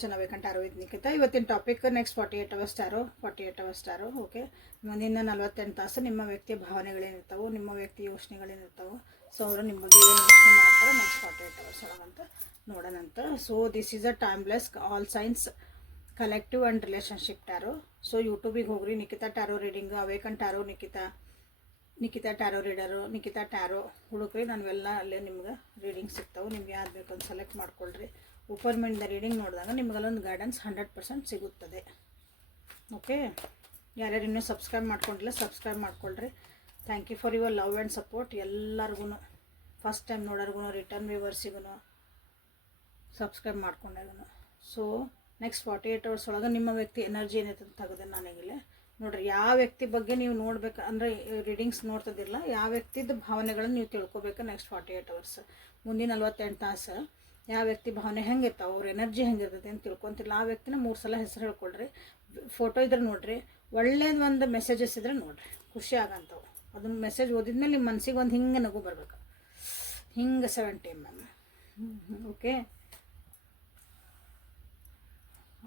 Much ನಾ ವೇಕಂಟ್ ಆರೋ ನಿಖಿತ. ಇವತ್ತಿನ topic next 48 hours star. Okay, ಮುಂದಿನ 48 ತಾಸು ನಿಮ್ಮ ವ್ಯಕ್ತಿಯ ಭಾವನೆಗಳೇನಿರ್ತಾವೆ, ನಿಮ್ಮ ವ್ಯಕ್ತಿಯ ಯೋಚನೆಗಳೇನಿರ್ತಾವೆ, ಸೊ ಅವರು ನಿಮ್ಮ ಬಗ್ಗೆ ಏನು ಯೋಚನೆ ಮಾಡ್ತಾರೆ ನೆಕ್ಸ್ಟ್ 48 ಅವರ್ಸ್ ಒಳಗಂತ ನೋಡೋಣಂತ. So this is a timeless all signs collective and relationship tarot. So ಯೂಟ್ಯೂಬಿಗೆ ಹೋಗ್ರಿ, Nikhita tarot reading, awaken tarot, Nikhita tarot reader, Nikhita tarot ಹುಡುಕ್ರಿ, ನಾವೆಲ್ಲ ಅಲ್ಲೇ ನಿಮ್ಗೆ ರೀಡಿಂಗ್ ಸಿಗ್ತಾವೆ. ನಿಮ್ಗೆ ಯಾವ್ದು ಬೇಕು ಅಂತ ಸೆಲೆಕ್ಟ್ ಮಾಡ್ಕೊಳ್ರಿ. ಓಪನ್ ಮೈಂಡ್ ರೀಡಿಂಗ್ ನೋಡಿದಾಗ ನಿಮಗಲ್ಲೊಂದು ಗೈಡೆನ್ಸ್ 100% ಸಿಗುತ್ತದೆ. ಓಕೆ, ಯಾರ್ಯಾರು ಇನ್ನೂ ಸಬ್ಸ್ಕ್ರೈಬ್ ಮಾಡ್ಕೊಂಡಿಲ್ಲ ಸಬ್ಸ್ಕ್ರೈಬ್ ಮಾಡ್ಕೊಳ್ರಿ. Thank you for your love and support. ಎಲ್ಲರಿಗೂ ಫಸ್ಟ್ ಟೈಮ್ ನೋಡೋರ್ಗು, ರಿಟರ್ನ್ ವ್ಯೂವರ್ಸಿಗೂ, ಸಬ್ಸ್ಕ್ರೈಬ್ ಮಾಡ್ಕೊಂಡಾಗೂ. ಸೊ ನೆಕ್ಸ್ಟ್ 48 ಅವರ್ಸ್ ಒಳಗೆ ನಿಮ್ಮ ವ್ಯಕ್ತಿ ಎನರ್ಜಿ ಏನೈತೆ ಅಂತ ತೆಗೆದು ನನಗಿಲ್ಲ ನೋಡಿರಿ. ಯಾವ ವ್ಯಕ್ತಿ ಬಗ್ಗೆ ನೀವು ನೋಡ್ಬೇಕು ಅಂದರೆ ರೀಡಿಂಗ್ಸ್ ನೋಡ್ತದಿಲ್ಲ, ಯಾವ ವ್ಯಕ್ತಿದ ಭಾವನೆಗಳನ್ನು ನೀವು ತಿಳ್ಕೊಬೇಕು ನೆಕ್ಸ್ಟ್ 48 ಅವರ್ಸ್. ಮುಂದಿನ 48 ತಾಸು ಯಾವ ವ್ಯಕ್ತಿ ಭಾವನೆ ಹೆಂಗಿರ್ತಾವೆ, ಅವ್ರ ಎನರ್ಜಿ ಹೆಂಗಿರ್ತೈತೆ ಅಂತ ತಿಳ್ಕೊತಿಲ್ಲ. ಆ ವ್ಯಕ್ತಿನ 3 ಸಲ ಹೆಸರು ಹೇಳ್ಕೊಳ್ರಿ. ಫೋಟೋ ಇದ್ರೆ ನೋಡಿರಿ, ಒಳ್ಳೇದು ಒಂದು ಮೆಸೇಜಸ್ ಇದ್ರೆ ನೋಡಿರಿ, ಖುಷಿ ಆಗಂತವು. ಅದನ್ನ ಮೆಸೇಜ್ ಓದಿದ್ಮೇಲೆ ನಿಮ್ಮ ಮನಸ್ಸಿಗೆ ಒಂದು ಹಿಂಗೆ ನಗು ಬರ್ಬೇಕು, ಹಿಂಗೆ 70 mm.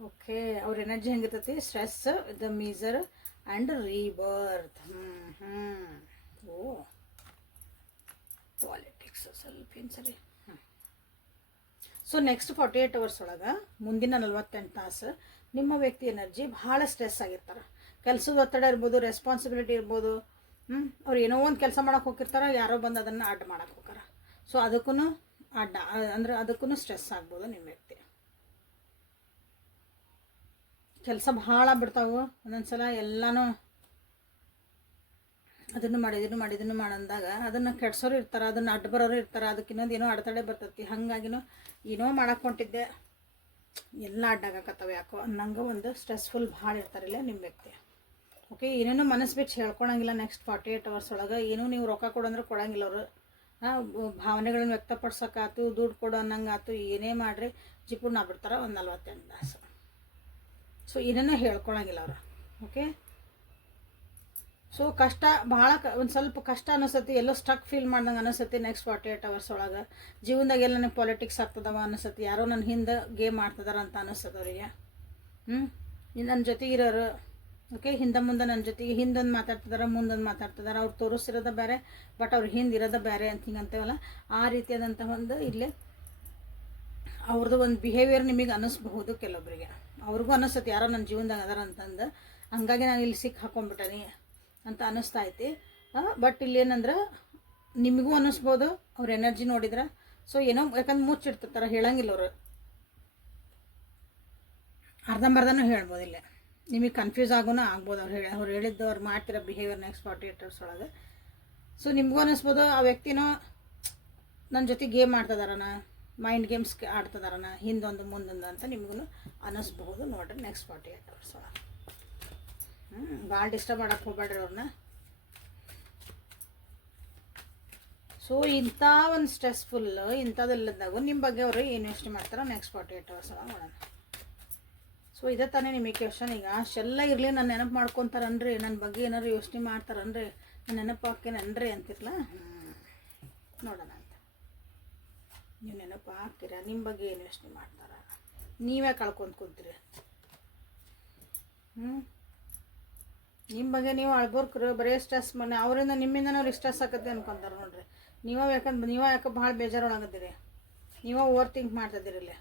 ಓಕೆ, ಅವ್ರ ಎನರ್ಜಿ ಹೆಂಗಿರ್ತೈತಿ, stress, the miser and rebirth. ಓ ಪಾಲಿಟಿಕ್ಸ್ ಸ್ವಲ್ಪ ಏನು ಸರಿ. ಸೊ ನೆಕ್ಸ್ಟ್ 48 ಅವರ್ಸ್ ಒಳಗೆ ಮುಂದಿನ 48 ತಾಸು ನಿಮ್ಮ ವ್ಯಕ್ತಿ ಎನರ್ಜಿ ಭಾಳ ಸ್ಟ್ರೆಸ್ ಆಗಿರ್ತಾರೆ. ಕೆಲಸದ ಒತ್ತಡ ಇರ್ಬೋದು, ರೆಸ್ಪಾನ್ಸಿಬಿಲಿಟಿ ಇರ್ಬೋದು. ಅವ್ರು ಏನೋ ಒಂದು ಕೆಲಸ ಮಾಡೋಕೆ ಹೋಗಿರ್ತಾರೆ, ಯಾರೋ ಬಂದು ಅದನ್ನು ಅಡ್ಡ ಮಾಡೋಕೆ ಹೋಗಾರ. ಸೊ ಅದಕ್ಕೂ ಅಡ್ಡ ಅಂದ್ರೆ ಅದಕ್ಕೂ ಸ್ಟ್ರೆಸ್ ಆಗ್ಬೋದು. ನಿಮ್ಮ ವ್ಯಕ್ತಿ ಕೆಲಸ ಭಾಳ ಬಿಡ್ತಾವೆ, ಒಂದೊಂದು ಸಲ ಎಲ್ಲನೂ ಅದನ್ನು ಮಾಡಿ ಮಾಡಂದಾಗ ಅದನ್ನು ಕೆಡ್ಸೋರು ಇರ್ತಾರೆ, ಅದನ್ನು ಅಡ್ಡ ಬರೋರು ಇರ್ತಾರೆ, ಅದಕ್ಕೆ ಇನ್ನೊಂದು ಏನೋ ಅಡೆತಡೆ ಬರ್ತೈತಿ. ಹಾಗಾಗಿನೂ ಏನೋ ಮಾಡಕ್ಕೆ ಹೊಂಟಿದ್ದೆ ಎಲ್ಲ ಅಡ್ಡಾಗತ್ತವೆ ಯಾಕೋ ಅನ್ನಂಗೆ ಒಂದು ಸ್ಟ್ರೆಸ್ಫುಲ್ ಭಾಳ ಇರ್ತಾರಿಲ್ಲ ನಿಮ್ಮ ವ್ಯಕ್ತಿ. ಓಕೆ, ಏನೇನೋ ಮನಸ್ಸು ಬಿಟ್ಟು ಹೇಳ್ಕೊಳಂಗಿಲ್ಲ ನೆಕ್ಸ್ಟ್ 48 ಅವರ್ಸ್ ಒಳಗೆ. ಏನೂ ನೀವು ರೊಕ್ಕ ಕೊಡು ಅಂದ್ರೆ ಕೊಡೋಂಗಿಲ್ಲ ಅವರು. ಭಾವನೆಗಳನ್ನ ವ್ಯಕ್ತಪಡ್ಸೋಕ್ಕಾಯ್ತು, ದುಡ್ಡು ಕೊಡು ಅನ್ನಂಗೆ ಆಯ್ತು, ಏನೇ ಮಾಡಿರಿ ಜಿಪುಣ್ಣ ಬಿಡ್ತಾರೆ ಒಂದು 48 ತಾಸು. ಸೊ ಏನೇನೋ ಹೇಳ್ಕೊಳಂಗಿಲ್ಲ ಅವರು. ಓಕೆ, ಸೊ ಕಷ್ಟ ಭಾಳ ಒಂದು ಸ್ವಲ್ಪ ಕಷ್ಟ ಅನಿಸ್ತತಿ, ಎಲ್ಲೋ ಸ್ಟಕ್ ಫೀಲ್ ಮಾಡ್ದಂಗೆ ಅನಿಸ್ತತಿ ನೆಕ್ಸ್ಟ್ 48 ಅವರ್ಸ್ ಒಳಗೆ. ಜೀವನದಾಗ ಎಲ್ಲ ನನಗೆ ಪಾಲಿಟಿಕ್ಸ್ ಆಗ್ತದವ ಅನಿಸ್ತತಿ, ಯಾರೋ ನನ್ನ ಹಿಂದೆ ಗೇಮ್ ಮಾಡ್ತದಾರ ಅಂತ ಅನಿಸ್ತದ ಅವರಿಗೆ. ನನ್ನ ಜೊತೆಗೆ ಇರೋರು ಓಕೆ, ಹಿಂದೆ ಮುಂದೆ ನನ್ನ ಜೊತೆಗೆ ಹಿಂದೊಂದು ಮಾತಾಡ್ತಿದಾರೆ, ಮುಂದೊಂದು ಮಾತಾಡ್ತಿದಾರೆ. ಅವ್ರು ತೋರಿಸಿರೋದ ಬೇರೆ, ಬಟ್ ಅವ್ರು ಹಿಂದೆ ಇರೋದ ಬೇರೆ ಅಂತ ಹಿಂಗೆ ಅಂತೇವಲ್ಲ, ಆ ರೀತಿಯಾದಂಥ ಒಂದು ಇಲ್ಲಿ ಅವ್ರದ್ದು ಒಂದು ಬಿಹೇವಿಯರ್ ನಿಮಗೆ ಅನ್ನಿಸ್ಬಹುದು. ಕೆಲವೊಬ್ಬರಿಗೆ ಅವ್ರಿಗೂ ಅನ್ನಿಸ್ತತಿ ಯಾರೋ ನನ್ನ ಜೀವನದಾಗ ಅದಾರ ಅಂತಂದು, ಹಂಗಾಗಿ ನಾನು ಇಲ್ಲಿ ಸಿಕ್ಕಿ ಹಾಕೊಂಡ್ಬಿಟ್ಟನಿ ಅಂತ ಅನ್ನಿಸ್ತಾ ಐತಿ. ಬಟ್ ಇಲ್ಲಿ ಏನಂದ್ರೆ ನಿಮಗೂ ಅನ್ನಿಸ್ಬೋದು ಅವ್ರ ಎನರ್ಜಿ ನೋಡಿದ್ರೆ. ಸೊ ಏನೋ ಯಾಕಂದ್ರೆ ಮುಚ್ಚಿಡ್ತಿರ್ತಾರೆ, ಹೇಳಂಗಿಲ್ಲ ಅವರು, ಅರ್ಧಂಬರ್ಧನೂ ಹೇಳ್ಬೋದು. ಇಲ್ಲೇ ನಿಮಗೆ ಕನ್ಫ್ಯೂಸ್ ಆಗೋನು ಆಗ್ಬೋದು ಅವ್ರು ಹೇಳಿದ್ದು, ಅವ್ರು ಮಾಡ್ತಿರೋ ಬಿಹೇವಿಯರ್ ನೆಕ್ಸ್ಟ್ 48 ಅವರ್ಸ್ ಒಳಗೆ. ಸೊ ನಿಮಗೂ ಅನ್ನಿಸ್ಬೋದು ಆ ವ್ಯಕ್ತಿನೋ ನನ್ನ ಜೊತೆ ಗೇಮ್ ಆಡ್ತದಾರನ, ಮೈಂಡ್ ಗೇಮ್ಸ್ ಆಡ್ತದಾರನ, ಹಿಂದೊಂದು ಮುಂದೊಂದು ಅಂತ ನಿಮಗೂ ಅನ್ನಿಸ್ಬಹುದು. ನೋಡ್ರಿ ನೆಕ್ಸ್ಟ್ 48 ಅವರ್ಸ್ ಒಳಗೆ ಭಾಳ ಡಿಸ್ಟರ್ಬ್ ಮಾಡೋಕ್ಕೆ ಹೋಗ್ಬೇಡ್ರಿ ಅವ್ರನ್ನ. ಸೊ ಇಂಥ ಒಂದು ಸ್ಟ್ರೆಸ್ಫುಲ್ ಇಂಥದ್ದೆಲ್ಲದಾಗೂ ನಿಮ್ಮ ಬಗ್ಗೆ ಅವರು ಏನು ಯೋಚನೆ ಮಾಡ್ತಾರೋ ನೆಕ್ಸ್ಟ್ 48 ಅವರ್ಸ್ ಒಳಗೆ ನೋಡೋಣ. ಸೊ ಇದೇ ತಾನೇ ನಿಮಗೆ ಕ್ವೆಶನ್. ಈಗ ಅಷ್ಟೆಲ್ಲ ಇರಲಿ, ನಾನು ನೆನಪು ಮಾಡ್ಕೊತಾರನ್ರಿ, ನನ್ನ ಬಗ್ಗೆ ಏನಾರು ಯೋಚನೆ ಮಾಡ್ತಾರನ್ರಿ, ನಾನು ನೆನಪು ಹಾಕೇನನ್ರಿ ಅಂತಿರಲ್ಲ, ನೋಡೋಣ ಅಂತ. ನೀವು ನೆನಪು ಹಾಕ್ತೀರ, ನಿಮ್ಮ ಬಗ್ಗೆ ಏನು ಯೋಚನೆ ಮಾಡ್ತಾರ, ನೀವೇ ಕಳ್ಕೊಂಡು ಕುಂತೀರಿ. ನಿಮ್ಮ ಬಗ್ಗೆ ನೀವು ಅಳ್ಬೋರ್ಕ್ರು, ಬರೀ ಸ್ಟ್ರೆಸ್ ಮಾಡಿ ಅವರಿಂದ ನಿಮ್ಮಿಂದ ಅವ್ರಿಗೆ ಸ್ಟ್ರೆಸ್ ಆಕತ್ತೆ ಅನ್ಕೊಂತಾರೆ ನೋಡ್ರಿ. ನೀವೇ ಯಾಕೆ ಭಾಳ ಬೇಜಾರೊಳಗದಿರಿ, ನೀವೇ ಓವರ್ ಥಿಂಕ್ ಮಾಡ್ತಿದ್ದೀರಿ ಇಲ್ಲಿ.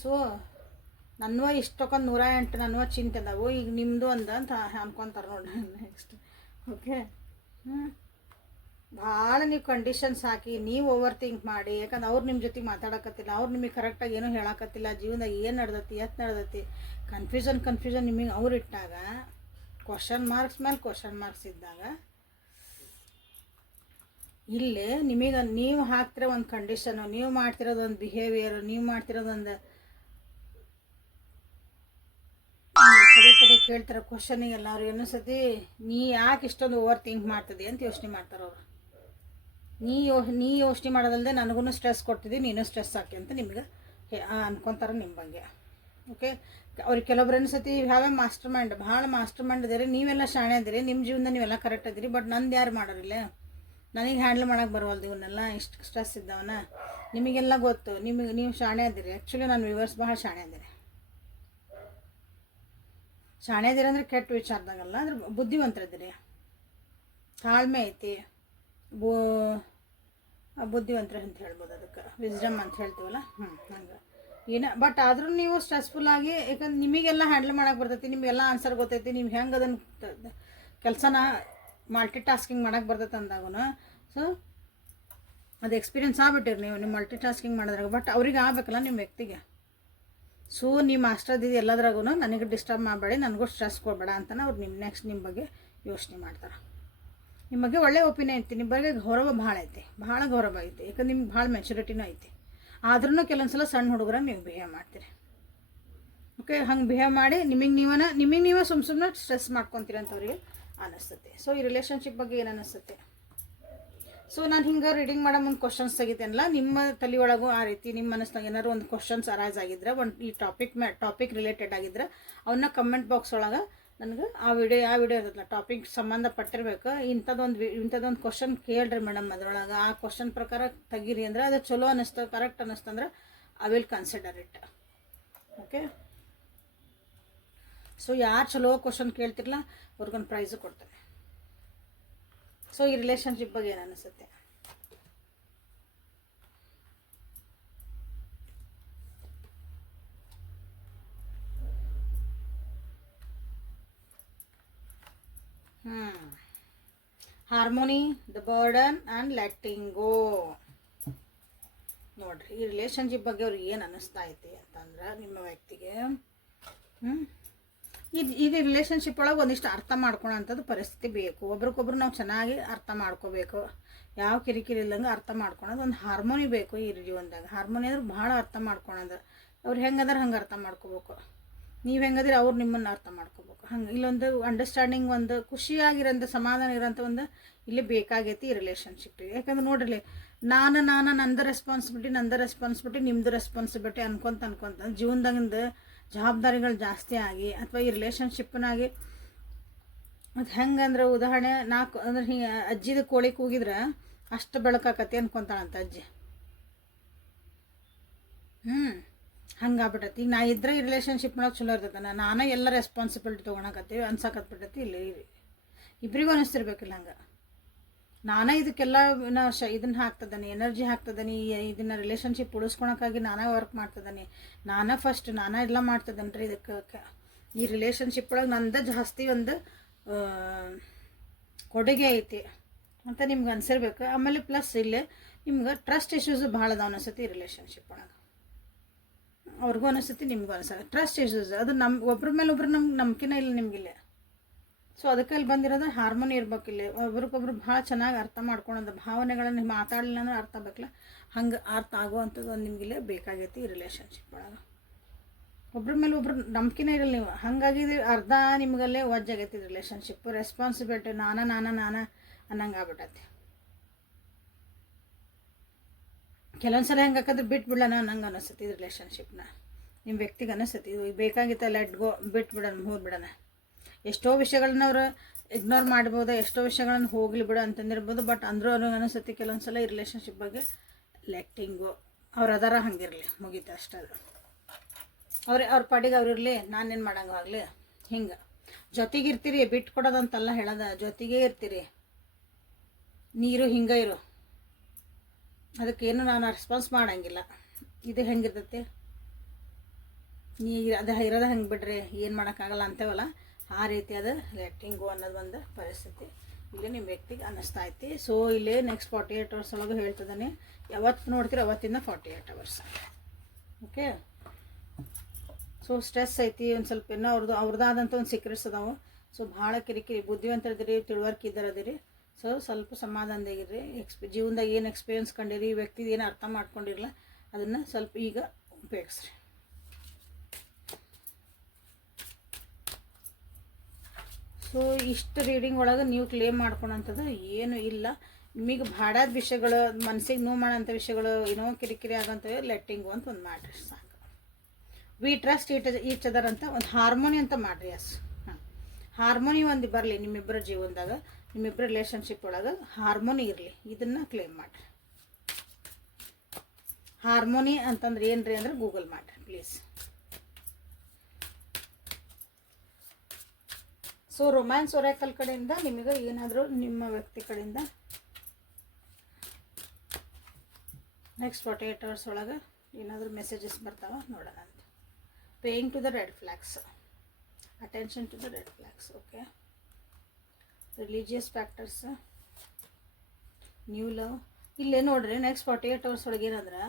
ಸೊ ನನ್ನವ ಇಷ್ಟಕ್ಕೊಂದು 108 ನನ್ನವ ಚಿಂತೆ ಅದಾವು, ಈಗ ನಿಮ್ಮದು ಅಂತ ಅನ್ಕೊತಾರೆ ನೋಡ್ರಿ ನೆಕ್ಸ್ಟ್. ಓಕೆ, ಭಾಳ ನೀವು ಕಂಡೀಷನ್ಸ್ ಹಾಕಿ ನೀವು ಓವರ್ ಥಿಂಕ್ ಮಾಡಿ, ಯಾಕಂದ್ರೆ ಅವ್ರು ನಿಮ್ಮ ಜೊತೆಗೆ ಮಾತಾಡಕತ್ತಿಲ್ಲ, ಅವ್ರು ನಿಮಗೆ ಕರೆಕ್ಟಾಗಿ ಏನೂ ಹೇಳಕತ್ತಿಲ್ಲ, ಜೀವನದಾಗ ಏನು ನಡೆದೈತಿ ಎತ್ತು ನಡೆದೈತಿ, ಕನ್ಫ್ಯೂಷನ್ ನಿಮಗೆ ಅವ್ರು ಇಟ್ಟಾಗ, ಕ್ವಶನ್ ಮಾರ್ಕ್ಸ್ ಮೇಲೆ ಕ್ವಶನ್ ಮಾರ್ಕ್ಸ್ ಇದ್ದಾಗ, ಇಲ್ಲಿ ನಿಮಗೆ ನೀವು ಹಾಕ್ತಿರೋ ಒಂದು ಕಂಡೀಷನು, ನೀವು ಮಾಡ್ತಿರೋದೊಂದು ಬಿಹೇವಿಯರ್, ನೀವು ಮಾಡ್ತಿರೋದೊಂದು ಪದೇ ಕೇಳ್ತಿರೋ ಕ್ವಶನಿಗೆಲ್ಲ ಅವ್ರಿಗೆ ಅನ್ನಿಸ್ತತಿ, ನೀ ಯಾಕೆ ಇಷ್ಟೊಂದು ಓವರ್ ಥಿಂಕ್ ಮಾಡ್ತಿದ್ದಿ ಅಂತ ಯೋಚನೆ ಮಾಡ್ತಾರೆ ಅವರು. ನೀ ಯೋಚನೆ ಮಾಡೋದಲ್ಲದೆ ನನಗೂ ಸ್ಟ್ರೆಸ್ ಕೊಡ್ತಿದ್ದಿ, ನೀನು ಸ್ಟ್ರೆಸ್ ಹಾಕಿ ಅಂತ ನಿಮ್ಗೆ ಅನ್ಕೊತಾರೆ ನಿಮ್ಮ ಬಗ್ಗೆ. ಓಕೆ, ಅವ್ರಿಗೆ ಕೆಲವೊಬ್ರು ಅನಿಸ್ತತಿ ಹ್ಯಾವ್ ಎ ಮಾಸ್ಟರ್ ಮೈಂಡ್, ಭಾಳ ಮಾಸ್ಟರ್ ಮೈಂಡ್ ಅದಿರಿ, ನೀವೆಲ್ಲ ಶಾಣೆ ಅದಿರಿ, ನಿಮ್ಮ ಜೀವನದ ನೀವೆಲ್ಲ ಕರೆಕ್ಟ್ ಅದಿರಿ, ಬಟ್ ನಂದು ಯಾರು ಮಾಡೋರಿಲ್ಲ, ನನಗೆ ಹ್ಯಾಂಡಲ್ ಮಾಡೋಕೆ ಬರವಲ್ದು ಇವನ್ನೆಲ್ಲ ಇಷ್ಟು ಸ್ಟ್ರೆಸ್ ಇದ್ದವನ. ನಿಮಗೆಲ್ಲ ಗೊತ್ತು, ನೀವು ಶಾಣೆ ಅದಿರಿ. ಆ್ಯಕ್ಚುಲಿ ನಾನು ವ್ಯೂವರ್ಸ್ ಭಾಳ ಶಾಣೆ ಅದಿರಿ. ಶಾಣೆ ಅದಿರಿ ಅಂದರೆ ಕೆಟ್ಟ ವಿಚಾರದಾಗಲ್ಲ, ಅಂದ್ರೆ ಬುದ್ಧಿವಂತರದಿರಿ, ತಾಳ್ಮೆ ಐತಿ, ಬುದ್ಧಿವಂತರ ಅಂತ ಹೇಳ್ಬೋದು, ಅದಕ್ಕೆ ವಿಸ್ಡಮ್ ಅಂತ ಹೇಳ್ತೀವಲ್ಲ. ಹಂಗೆ ಏನ. ಬಟ್ ಆದರೂ ನೀವು ಸ್ಟ್ರೆಸ್ಫುಲ್ಲಾಗಿ, ಯಾಕಂದ್ರೆ ನಿಮಗೆಲ್ಲ ಹ್ಯಾಂಡಲ್ ಮಾಡೋಕೆ ಬರ್ತೈತಿ, ನಿಮಗೆಲ್ಲ ಆನ್ಸರ್ ಗೊತ್ತೈತಿ, ನೀವು ಹೆಂಗೆ ಅದನ್ನು ಕೆಲಸನ ಮಲ್ಟಿ ಟಾಸ್ಕಿಂಗ್ ಮಾಡೋಕೆ ಬರ್ತೈತೆ ಅಂದಾಗೂ ಸೊ ಅದು ಎಕ್ಸ್ಪೀರಿಯನ್ಸ್ ಆಗ್ಬಿಟ್ಟಿರಿ ನೀವು ಮಲ್ಟಿ ಟಾಸ್ಕಿಂಗ್ ಮಾಡೋದ್ರಾಗ. ಬಟ್ ಅವ್ರಿಗೆ ಆಗಬೇಕಲ್ಲ ನಿಮ್ಮ ವ್ಯಕ್ತಿಗೆ. ಸೊ ನೀವು ಮಾಸ್ಟರ್ ಇದ್ದಿದ್ದು ಎಲ್ಲದ್ರಾಗೂ ನನಗೆ ಡಿಸ್ಟರ್ಬ್ ಮಾಡಬೇಡಿ, ನನಗೂ ಸ್ಟ್ರೆಸ್ ಕೊಡಬೇಡ ಅಂತಲೇ ಅವ್ರು ನಿಮ್ಮ ಬಗ್ಗೆ ಯೋಚನೆ ಮಾಡ್ತಾರೆ. ನಿಮ್ಮ ಬಗ್ಗೆ ಒಳ್ಳೆ ಒಪಿನಿಯನ್ ಐತಿ, ನಿಮ್ಮ ಬಗ್ಗೆ ಗೌರವ ಭಾಳ ಐತಿ, ಭಾಳ ಗೌರವ ಐತಿ. ಯಾಕಂದ್ರೆ ನಿಮ್ಗೆ ಭಾಳ ಮೆಚುರಿಟಿನೂ ಐತಿ. ಆದ್ರೂ ಕೆಲವೊಂದ್ಸಲ ಸಣ್ಣ ಹುಡುಗರ ನೀವು ಬಿಹೇವ್ ಮಾಡ್ತೀರಿ. ಓಕೆ, ಹಂಗೆ ಬಿಹೇವ್ ಮಾಡಿ ನಿಮಗೆ ನೀವೇ ಸುಮ್ಮನೆ ಸ್ಟ್ರೆಸ್ ಮಾಡ್ಕೊತೀರಿ ಅಂತ ಅವ್ರಿಗೆ ಅನ್ನಿಸ್ತೈತಿ. ಸೊ ಈ ರಿಲೇಷನ್ಶಿಪ್ ಬಗ್ಗೆ ಏನು ಅನ್ನಿಸ್ತೈತಿ? ಸೊ ನಾನು ಹಿಂಗೆ ರೀಡಿಂಗ್ ಮಾಡೋ ಮುಂದೆ ಕ್ವಶನ್ಸ್ ತೆಗಿತೇನಲ್ಲ, ನಿಮ್ಮ ತಲೆ ಒಳಗೂ ಆ ರೀತಿ ನಿಮ್ಮ ಮನಸ್ಸಿನಾಗ ಏನಾದ್ರು ಒಂದು ಕ್ವಶನ್ಸ್ ಅರೈಸ್ ಆಗಿದ್ರೆ, ಈ ಟಾಪಿಕ್ ರಿಲೇಟೆಡ್ ಆಗಿದ್ರೆ ಅವನ್ನ ಕಮೆಂಟ್ ಬಾಕ್ಸ್ ಒಳಗೆ ನನಗೆ ಆ ವಿಡಿಯೋ ಇರ್ತಲ್ಲ, ಟಾಪಿಕ್ ಸಂಬಂಧಪಟ್ಟಿರ್ಬೇಕು. ಇಂಥದ್ದೊಂದು ಕ್ವಶನ್ ಕೇಳ್ರಿ ಮೇಡಮ್, ಅದರೊಳಗೆ ಆ ಕ್ವಶನ್ ಪ್ರಕಾರ ತೆಗೀರಿ ಅಂದರೆ ಅದು ಚಲೋ ಅನ್ನಿಸ್ತು, ಕರೆಕ್ಟ್ ಅನ್ನಿಸ್ತಂದ್ರೆ I will consider it. Okay, so ಯಾರು ಚಲೋ ಕ್ವಶನ್ ಕೇಳ್ತಿರಲ್ಲ ಅವ್ರಿಗೊಂದು ಪ್ರೈಸು ಕೊಡ್ತಾರೆ. ಸೊ ಈ ರಿಲೇಷನ್ಶಿಪ್ ಬಗ್ಗೆ ಏನು ಅನಿಸುತ್ತೆ? Harmony, the burden and letting go. ನೋಡ್ರಿ, ಈ ರಿಲೇಷನ್ಶಿಪ್ ಬಗ್ಗೆ ಅವ್ರಿಗೆ ಏನು ಅನ್ನಿಸ್ತಾ ಐತಿ ಅಂತಂದ್ರೆ ನಿಮ್ಮ ವ್ಯಕ್ತಿಗೆ ಇದು ರಿಲೇಷನ್ಶಿಪ್ ಒಳಗೆ ಒಂದಿಷ್ಟು ಅರ್ಥ ಮಾಡ್ಕೊಳೋಂಥದ್ದು ಪರಿಸ್ಥಿತಿ ಬೇಕು. ಒಬ್ರಿಗೊಬ್ರು ನಾವು ಚೆನ್ನಾಗಿ ಅರ್ಥ ಮಾಡ್ಕೋಬೇಕು, ಯಾವ ಕಿರಿಕಿರಿ ಇಲ್ಲಂಗೆ ಅರ್ಥ ಮಾಡ್ಕೊಳೋದು ಒಂದು ಹಾರ್ಮೋನಿ ಬೇಕು ಈ ಜೀವನದಾಗ. ಹಾರ್ಮೋನಿ ಅಂದ್ರೆ ಭಾಳ ಅರ್ಥ ಮಾಡ್ಕೊಳೋದು. ಅವ್ರು ಹೆಂಗದಾರ ಹಂಗೆ ಅರ್ಥ ಮಾಡ್ಕೋಬೇಕು, ನೀವು ಹೆಂಗದಿರಿ ಅವ್ರು ನಿಮ್ಮನ್ನು ಅರ್ಥ ಮಾಡ್ಕೋಬೇಕು. ಹಂಗೆ ಇಲ್ಲೊಂದು ಅಂಡರ್ಸ್ಟ್ಯಾಂಡಿಂಗ್, ಒಂದು ಖುಷಿಯಾಗಿರೋಂಥ ಸಮಾಧಾನ ಇರೋಂಥ ಒಂದು ಇಲ್ಲಿ ಬೇಕಾಗೈತಿ ಈ ರಿಲೇಷನ್ಶಿಪ್ಪಿಗೆ. ಯಾಕಂದ್ರೆ ನೋಡ್ರಿ, ನಂದು ರೆಸ್ಪಾನ್ಸಿಬಿಲಿಟಿ ನಿಮ್ಮದು ರೆಸ್ಪಾನ್ಸಿಬಿಲಿಟಿ ಅನ್ಕೊಂತ ಜೀವನದಾಗಿಂದ ಜವಾಬ್ದಾರಿಗಳು ಜಾಸ್ತಿ ಆಗಿ, ಅಥವಾ ಈ ರಿಲೇಷನ್ಶಿಪ್ನಾಗಿ ಮತ್ತು ಹೆಂಗಂದ್ರೆ ಉದಾಹರಣೆ ಅಂದ್ರೆ ಹಿಂಗೆ ಅಜ್ಜಿದ ಕೋಳಿ ಕೂಗಿದ್ರೆ ಅಷ್ಟು ಬೆಳಕಾಕತಿ ಅನ್ಕೊತಾಳಂತ ಅಜ್ಜಿ. ಹಂಗಾಗ್ಬಿಟ್ಟೈತಿ. ಈಗ ನಾ ಇದ್ರೆ ಈ ರಿಲೇಷನ್ಶಿಪ್ನೊಳಗೆ ಚಲೋ ಇರ್ತೈತೆ, ನಾನು ಎಲ್ಲ ರೆಸ್ಪಾನ್ಸಿಬಿಲಿಟಿ ತೊಗೊಳಕತ್ತೀವಿ ಅನ್ಸಕತ್ಬಿಟ್ಟೈತಿ. ಇಲ್ಲಿ ಇಬ್ಬರಿಗೂ ಅನ್ನಿಸ್ತಿರ್ಬೇಕಿಲ್ಲ ಹಂಗೆ. ನಾನೇ ಇದಕ್ಕೆಲ್ಲ ಇದನ್ನು ಹಾಕ್ತದಾನೆ, ಎನರ್ಜಿ ಹಾಕ್ತದಾನೆ, ಇದನ್ನು ರಿಲೇಷನ್ಶಿಪ್ ಉಳಿಸ್ಕೊಳಕ್ಕಾಗಿ ನಾನೇ ವರ್ಕ್ ಮಾಡ್ತದಾನೆ, ನಾನೇ ಎಲ್ಲ ಮಾಡ್ತದನ್ರಿ ರೀ. ಇದಕ್ಕೆ ಈ ರಿಲೇಷನ್ಶಿಪ್ ಒಳಗೆ ನಂದು ಜಾಸ್ತಿ ಒಂದು ಕೊಡುಗೆ ಐತಿ ಅಂತ ನಿಮ್ಗೆ ಅನ್ಸಿರ್ಬೇಕು. ಆಮೇಲೆ ಪ್ಲಸ್ ಇಲ್ಲಿ ನಿಮ್ಗೆ ಟ್ರಸ್ಟ್ ಇಶ್ಯೂಸು ಭಾಳ ಅದಾವ ಅನಿಸ್ತೈತಿ ಈ ರಿಲೇಷನ್ಶಿಪ್ ಒಳಗೆ. ಅವ್ರಿಗೂ ಅನಿಸ್ತೈತಿ, ನಿಮಗೂ ಅನಿಸ್ತದೆ. ಟ್ರಸ್ಟ್ ಇಶ್ಯೂಸ್ ಅದು ಒಬ್ರ ಮೇಲೆ ಒಬ್ರು ನಂಬಿಕೆನೇ ಇಲ್ಲ ನಿಮಗಿಲ್ಲ. ಸೊ ಅದಕ್ಕೆ ಇಲ್ಲಿ ಬಂದಿರೋದು ಹಾರ್ಮೋನಿ ಇರ್ಬೇಕಿಲ್ಲ, ಒಬ್ರಿಗೊಬ್ರು ಭಾಳ ಚೆನ್ನಾಗಿ ಅರ್ಥ ಮಾಡ್ಕೊಳೋದು, ಭಾವನೆಗಳನ್ನು ಮಾತಾಡಲಿಲ್ಲ ಅಂದ್ರೆ ಅರ್ಥ ಆಗಬೇಕಲ್ಲ, ಹಂಗೆ ಅರ್ಥ ಆಗುವಂಥದ್ದು ಒಂದು ನಿಮಗಿಲ್ಲೇ ಬೇಕಾಗೈತಿ ಈ ರಿಲೇಷನ್ಶಿಪ್ ಒಳಗೆ. ಒಬ್ರ ಮೇಲೆ ಒಬ್ರು ನಂಬಿಕೆನೇ ಇರಲ್ಲ ನೀವು, ಹಾಗಾಗಿ ಅರ್ಧ ನಿಮಗಲ್ಲೇ ವಜ್ಜಾಗೈತಿ ರಿಲೇಷನ್ಶಿಪ್. ರೆಸ್ಪಾನ್ಸಿಬಿಲಿಟಿ ನಾನ ಅನ್ನಂಗೆ ಆಗ್ಬಿಟ್ಟೈತಿ. ಕೆಲವೊಂದ್ಸಲ ಹೆಂಗೆ ಹಾಕಿದ್ರೆ ಬಿಟ್ಬಿಡೋಣ ಅನ್ನಂಗೆ ಅನಿಸ್ತೈತಿ ಇದು ರಿಲೇಷನ್ಶಿಪ್ನ. ನಿಮ್ಮ ವ್ಯಕ್ತಿಗೆ ಅನಿಸ್ತೈತಿ ಇದು ಬೇಕಾಗಿತ್ತ, ಲೆಟ್ ಗೋ, ಬಿಟ್ಬಿಡೋಣ, ಹೋಗ್ಬಿಡೋಣ. ಎಷ್ಟೋ ವಿಷಯಗಳನ್ನ ಅವ್ರು ಇಗ್ನೋರ್ ಮಾಡ್ಬೋದು, ಎಷ್ಟೋ ವಿಷಯಗಳನ್ನು ಹೋಗ್ಲಿ ಬಿಡು ಅಂತಂದಿರ್ಬೋದು. ಬಟ್ ಅಂದರೂ ಅವ್ರಿಗೆ ಅನಿಸ್ತೈತಿ ಕೆಲವೊಂದ್ಸಲ ಈ ರಿಲೇಷನ್ಶಿಪ್ ಬಗ್ಗೆ ಲೆಟ್ಟಿಂಗು. ಅವ್ರು ಅದಾರ ಹಂಗಿರಲಿ, ಮುಗೀತು ಅಷ್ಟೇ. ಅದು ಅವ್ರ ಪಾಡಿಗೆ ಅವ್ರಿರಲಿ, ನಾನೇನು ಮಾಡೋಂಗಾಗಲಿ. ಹಿಂಗೆ ಜೊತೆಗೆ ಇರ್ತೀರಿ, ಬಿಟ್ಟು ಕೊಡೋದಂತಲ್ಲ ಹೇಳೋದ, ಜೊತೆಗೇ ಇರ್ತೀರಿ. ನೀರು ಹಿಂಗೆ ಇರು, ಅದಕ್ಕೇನು ನಾನು ರೆಸ್ಪಾನ್ಸ್ ಮಾಡೋಂಗಿಲ್ಲ. ಇದು ಹೆಂಗಿರ್ತೈತಿ, ಅದು ಇರೋದ ಹಂಗೆ ಬಿಡ್ರಿ, ಏನು ಮಾಡೋಕ್ಕಾಗಲ್ಲ ಅಂತೇವಲ್ಲ, ಆ ರೀತಿ ಅದು ಲೆಟ್ಟಿಂಗು ಅನ್ನೋದು ಒಂದು ಪರಿಸ್ಥಿತಿ ಇಲ್ಲಿ ನಿಮ್ಮ ವ್ಯಕ್ತಿಗೆ ಅನ್ನಿಸ್ತಾ ಐತಿ. ಸೊ ಇಲ್ಲಿ ನೆಕ್ಸ್ಟ್ 48 hours ಒಳಗೆ ಹೇಳ್ತಿದ್ದಾನೆ. ಯಾವತ್ತು ನೋಡ್ತೀರಿ ಅವತ್ತಿಂದ 48 hours. ಓಕೆ, ಸೊ ಸ್ಟ್ರೆಸ್ ಐತಿ, ಒಂದು ಸ್ವಲ್ಪ ಏನೋ ಅವ್ರದ್ದಾದಂಥ ಒಂದು ಸೀಕ್ರೆಟ್ಸ್ ಅದಾವೆ. ಸೊ ಭಾಳ ಕಿರಿಕಿರಿ, ಬುದ್ಧಿವಂತರದಿರಿ, ತಿಳುವಳಿಕೆ ಇದ್ದಾರದಿರಿ. ಸೊ ಸ್ವಲ್ಪ ಸಮಾಧಾನದಾಗಿರ್ರಿ. ಜೀವನದಾಗ ಏನು ಎಕ್ಸ್ಪೀರಿಯನ್ಸ್ ಕಂಡಿರಿ, ಈ ವ್ಯಕ್ತಿದು ಏನು ಅರ್ಥ ಮಾಡ್ಕೊಂಡಿರಲ್ಲ, ಅದನ್ನು ಸ್ವಲ್ಪ ಈಗ ಉಪಯೋಗಿಸ್ರಿ. ಸೊ ಇಷ್ಟು ರೀಡಿಂಗ್ ಒಳಗೆ ನೀವು ಕ್ಲೇಮ್ ಮಾಡ್ಕೊಳಂಥದ್ದು ಏನೂ ಇಲ್ಲ. ನಿಮಗೆ ಭಾಳಾದ ವಿಷಯಗಳು, ಮನಸ್ಸಿಗೆ ನೋವು ಮಾಡೋಂಥ ವಿಷಯಗಳು, ಏನೋ ಕಿರಿಕಿರಿ ಆಗೋಂಥವು ಲೆಟ್ಟಿಂಗು ಅಂತ ಒಂದು ಮಾಡಿರಿ ಸಾಕು. ವಿ ಟ್ರಸ್ಟ್ ಈಚ್ ಅದರ್ ಅಂತ ಒಂದು ಹಾರ್ಮೋನಿ ಅಂತ ಮಾಡಿರಿ. ಹಾರ್ಮೋನಿ ಒಂದು ಬರಲಿ ನಿಮ್ಮಿಬ್ಬರ ಜೀವನದಾಗ. ನಿಮ್ಮಿಬ್ಬರು ರಿಲೇಷನ್ಶಿಪ್ ಒಳಗೆ ಹಾರ್ಮೋನಿ ಇರಲಿ, ಇದನ್ನು ಕ್ಲೇಮ್ ಮಾಡಿರಿ. ಹಾರ್ಮೋನಿ ಅಂತಂದ್ರೆ ಏನು ರೀ ಅಂದ್ರೆ ಗೂಗಲ್ ಮಾಡಿರಿ ಪ್ಲೀಸ್. ಸೊ ರೊಮ್ಯಾನ್ಸ್ ಒರಾಕಲ್ ಕಡೆಯಿಂದ ನಿಮಗೆ ಏನಾದರೂ ನಿಮ್ಮ ವ್ಯಕ್ತಿ ಕಡೆಯಿಂದ ನೆಕ್ಸ್ಟ್ 48 hours ಒಳಗೆ ಏನಾದರೂ ಮೆಸೇಜಸ್ ಬರ್ತಾವ ನೋಡೋಣ ಅಂತ. Paying to the red flags, attention to the red flags. Okay, religious factors, new love. ಇಲ್ಲೇ ನೋಡ್ರಿ ನೆಕ್ಸ್ಟ್ 48 hours ಒಳಗೆ ಏನಂದ್ರೆ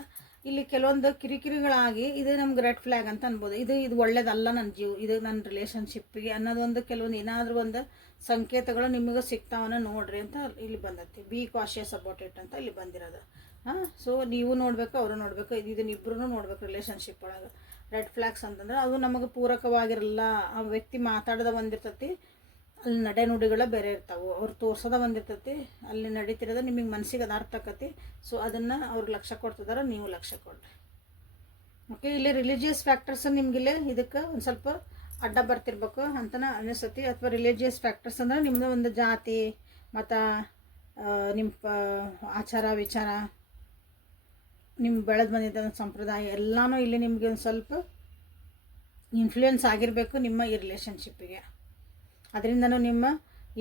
ಇಲ್ಲಿ ಕೆಲವೊಂದು ಕಿರಿಕಿರಿಗಳಾಗಿ ಇದು ನಮ್ಗೆ ರೆಡ್ ಫ್ಲ್ಯಾಗ್ ಅಂತ ಅನ್ಬೋದು. ಇದು ಒಳ್ಳೇದಲ್ಲ ನನ್ನ ಇದು ನನ್ನ ರಿಲೇಷನ್ಶಿಪ್ಪಿಗೆ ಅನ್ನೋದೊಂದು ಕೆಲವೊಂದು ಏನಾದರೂ ಒಂದು ಸಂಕೇತಗಳು ನಿಮಗೆ ಸಿಗ್ತಾವನ್ನ ನೋಡ್ರಿ ಅಂತ ಇಲ್ಲಿ ಬಂದೈತಿ. ಬಿ ಕಾಶಿಯಸ್ ಅಬೌಟ್ ಇಟ್ ಅಂತ ಇಲ್ಲಿ ಬಂದಿರೋದು. ಸೊ ನೀವು ನೋಡಬೇಕು, ಅವರು ನೋಡಬೇಕು, ಇದನ್ನಿಬ್ಬರೂ ನೋಡ್ಬೇಕು. ರಿಲೇಷನ್ಶಿಪ್ ಒಳಗೆ ರೆಡ್ ಫ್ಲ್ಯಾಗ್ಸ್ ಅಂತಂದ್ರೆ ಅದು ನಮಗೆ ಪೂರಕವಾಗಿರಲ್ಲ. ಆ ವ್ಯಕ್ತಿ ಮಾತಾಡೋದ ಒಂದಿರ್ತೈತಿ, ಅಲ್ಲಿ ನಡೆನುಡಿಗಳ ಬೇರೆ ಇರ್ತಾವೆ. ಅವ್ರು ತೋರ್ಸೋದ ಒಂದಿರ್ತೈತಿ, ಅಲ್ಲಿ ನಡೀತಿರೋದು ನಿಮಗೆ ಮನಸ್ಸಿಗೆ ಅದು ಅರ್ಥ ಆಕತಿ. ಸೊ ಅದನ್ನು ಅವ್ರು ಲಕ್ಷ್ಯ ಕೊಡ್ತಿದಾರೆ, ನೀವು ಲಕ್ಷ್ಯ ಕೊಡ್ರಿ. ಓಕೆ, ಇಲ್ಲಿ ರಿಲಿಜಿಯಸ್ ಫ್ಯಾಕ್ಟರ್ಸ್ ನಿಮಗಿಲ್ಲೇ ಇದಕ್ಕೆ ಒಂದು ಸ್ವಲ್ಪ ಅಡ್ಡ ಬರ್ತಿರ್ಬೇಕು ಅಂತನ ಅನಿಸ್ತತಿ. ಅಥವಾ ರಿಲಿಜಿಯಸ್ ಫ್ಯಾಕ್ಟರ್ಸ್ ಅಂದ್ರೆ ನಿಮ್ಮದು ಒಂದು ಜಾತಿ ಮತ್ತು ನಿಮ್ಮ ಆಚಾರ ವಿಚಾರ, ನಿಮ್ಮ ಬೆಳೆದು ಬಂದಿದ್ದ ಸಂಪ್ರದಾಯ ಎಲ್ಲನೂ ಇಲ್ಲಿ ನಿಮಗೆ ಒಂದು ಸ್ವಲ್ಪ ಇನ್ಫ್ಲೂಯೆನ್ಸ್ ಆಗಿರಬೇಕು ನಿಮ್ಮ ಈ ರಿಲೇಷನ್ಶಿಪ್ಪಿಗೆ. ಅದರಿಂದನೂ ನಿಮ್ಮ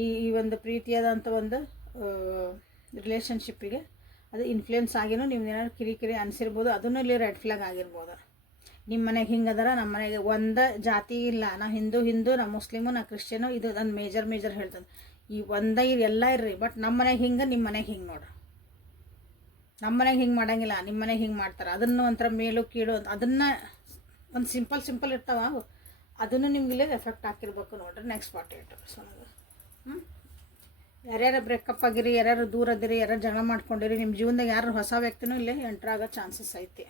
ಈ ಒಂದು ಪ್ರೀತಿಯಾದಂಥ ಒಂದು ರಿಲೇಷನ್ಶಿಪ್ಪಿಗೆ ಅದು ಇನ್ಫ್ಲೂಯೆನ್ಸ್ ಆಗಿನೂ ನಿಮ್ದು ಏನಾದ್ರು ಕಿರಿಕಿರಿ ಅನಿಸಿರ್ಬೋದು. ಅದನ್ನು ಇಲ್ಲಿ ರೆಡ್ ಫ್ಲಾಗ್ ಆಗಿರ್ಬೋದು. ನಿಮ್ಮ ಮನೆಗೆ ಹಿಂಗದಾರ, ನಮ್ಮ ಮನೆಗೆ ಒಂದು ಜಾತಿ ಇಲ್ಲ, ನಾ ಹಿಂದೂ ನಾ ಮುಸ್ಲಿಮು ನಾ ಕ್ರಿಶ್ಚಿಯನು, ಇದು ನನ್ನ ಮೇಜರ್ ಹೇಳ್ತದೆ. ಈ ಒಂದೇ ಎಲ್ಲ ಇರ್ರಿ, ಬಟ್ ನಮ್ಮ ಮನೆಗೆ ಹಿಂಗೆ, ನಿಮ್ಮ ಮನೆಗೆ ಹಿಂಗೆ ನೋಡ್ರಿ. ನಮ್ಮ ಮನೆಗೆ ಹಿಂಗೆ ಮಾಡೋಂಗಿಲ್ಲ, ನಿಮ್ಮ ಮನೆಗೆ ಹಿಂಗೆ ಮಾಡ್ತಾರೆ. ಅದನ್ನು ಒಂಥರ ಮೇಲು ಕೀಳು ಅದನ್ನು ಒಂದು ಸಿಂಪಲ್ ಇರ್ತಾವ, ಅದನ್ನು ನಿಮ್ಗೆ ಎಫೆಕ್ಟ್ ಹಾಕಿರ್ಬೇಕು ನೋಡ್ರಿ ನೆಕ್ಸ್ಟ್ 48 hours ಒಳಗೆ. ಯಾರ್ಯಾರು ಬ್ರೇಕಪ್ ಆಗಿರಿ, ಯಾರ್ಯಾರು ದೂರ ಅದಿರಿ, ಯಾರ್ಯಾರು ಜಗಳ ಮಾಡ್ಕೊಂಡಿರಿ, ನಿಮ್ಮ ಜೀವನದಾಗ ಯಾರು ಹೊಸ ವ್ಯಕ್ತಿನೂ ಇಲ್ಲೇ ಎಂಟ್ರ್ ಆಗೋ ಚಾನ್ಸಸ್ ಐತಿ.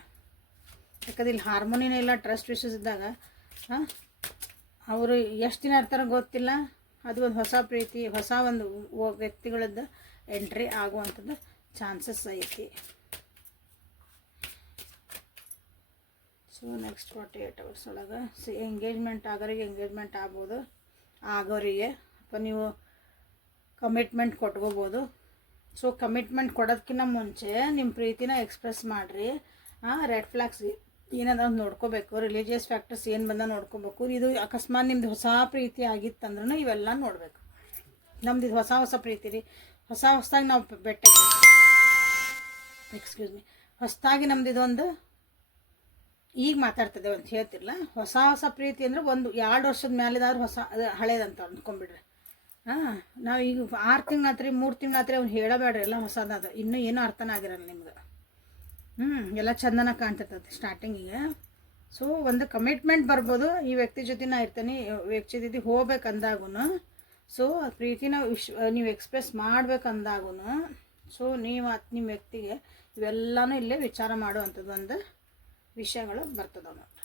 ಯಾಕಂದ್ರೆ ಇಲ್ಲಿ ಹಾರ್ಮೋನಿನೇ ಇಲ್ಲ, ಟ್ರಸ್ಟ್ ವಿಷಸ್ ಇದ್ದಾಗ ಅವರು ಎಷ್ಟು ದಿನ ಇರ್ತಾರೋ ಗೊತ್ತಿಲ್ಲ. ಅದು ಒಂದು ಹೊಸ ಪ್ರೀತಿ, ಹೊಸ ಒಂದು ವ್ಯಕ್ತಿಗಳದ್ದು ಎಂಟ್ರಿ ಆಗುವಂಥದ್ದು ಚಾನ್ಸಸ್ ಐತಿ. ಸೊ ನೆಕ್ಸ್ಟ್ 48 hours ಒಳಗೆ ಎಂಗೇಜ್ಮೆಂಟ್ ಆಗೋರಿಗೆ ಎಂಗೇಜ್ಮೆಂಟ್ ಆಗ್ಬೋದು, ಆಗೋರಿಗೆ ಅಥವಾ ನೀವು ಕಮಿಟ್ಮೆಂಟ್ ಕೊಟ್ಕೋಬೋದು. ಸೊ ಕಮಿಟ್ಮೆಂಟ್ ಕೊಡೋದಕ್ಕಿಂತ ಮುಂಚೆ ನಿಮ್ಮ ಪ್ರೀತಿನ ಎಕ್ಸ್ಪ್ರೆಸ್ ಮಾಡಿರಿ. ರೆಡ್ ಫ್ಲಾಗ್ಸ್ ಏನದ ಅಂತ ನೋಡ್ಕೋಬೇಕು, ರಿಲಿಜಿಯಸ್ ಫ್ಯಾಕ್ಟರ್ಸ್ ಏನು ಬಂದ ನೋಡ್ಕೋಬೇಕು. ಇದು ಅಕಸ್ಮಾತ್ ನಿಮ್ದು ಹೊಸ ಪ್ರೀತಿ ಆಗಿತ್ತಂದ್ರೂ ಇವೆಲ್ಲ ನೋಡಬೇಕು. ನಮ್ದು ಇದು ಹೊಸ ಪ್ರೀತಿ ರೀ, ಹೊಸದಾಗಿ ನಾವು ಹೊಸದಾಗಿ ನಮ್ದು ಇದೊಂದು ಈಗ ಮಾತಾಡ್ತಿದ್ದೆ ಅಂತ ಹೇಳ್ತಿರಲ್ಲ. ಹೊಸ ಪ್ರೀತಿ ಅಂದರೆ 1-2 ವರ್ಷದ ಮೇಲೆದಾದ್ರೂ ಹೊಸ ಅದು ಹಳೇದಂತ ಅಂದ್ಕೊಂಡ್ಬಿಡ್ರಿ. ನಾವು ಈಗ 6 ತಿಂಗಳಾತ್ರಿ 3 ತಿಂಗಳಾತ್ರಿ ಅವ್ನು ಹೇಳಬೇಡ್ರಿ ಎಲ್ಲ ಹೊಸದಾದ, ಇನ್ನೂ ಏನೂ ಅರ್ಥನ ಆಗಿರಲ್ಲ ನಿಮ್ಗೆ. ಎಲ್ಲ ಚಂದನ ಕಾಣ್ತಿರ್ತದೆ ಸ್ಟಾರ್ಟಿಂಗಿಗೆ. ಸೊ ಒಂದು ಕಮಿಟ್ಮೆಂಟ್ ಬರ್ಬೋದು, ಈ ವ್ಯಕ್ತಿ ಜೊತೆ ನಾ ಇರ್ತೀನಿ, ವ್ಯಕ್ತಿ ಜೊತೆ ಹೋಗ್ಬೇಕಂದಾಗೂ. ಸೊ ಪ್ರೀತಿನ ನೀವು ಎಕ್ಸ್ಪ್ರೆಸ್ ಮಾಡ್ಬೇಕಂದಾಗೂ ಸೊ ನೀವು ನಿಮ್ಮ ವ್ಯಕ್ತಿಗೆ ಇವೆಲ್ಲನೂ ಇಲ್ಲೇ ವಿಚಾರ ಮಾಡುವಂಥದ್ದು ಒಂದು ವಿಷಯಗಳು ಬರ್ತದೆ ನೋಡಿ.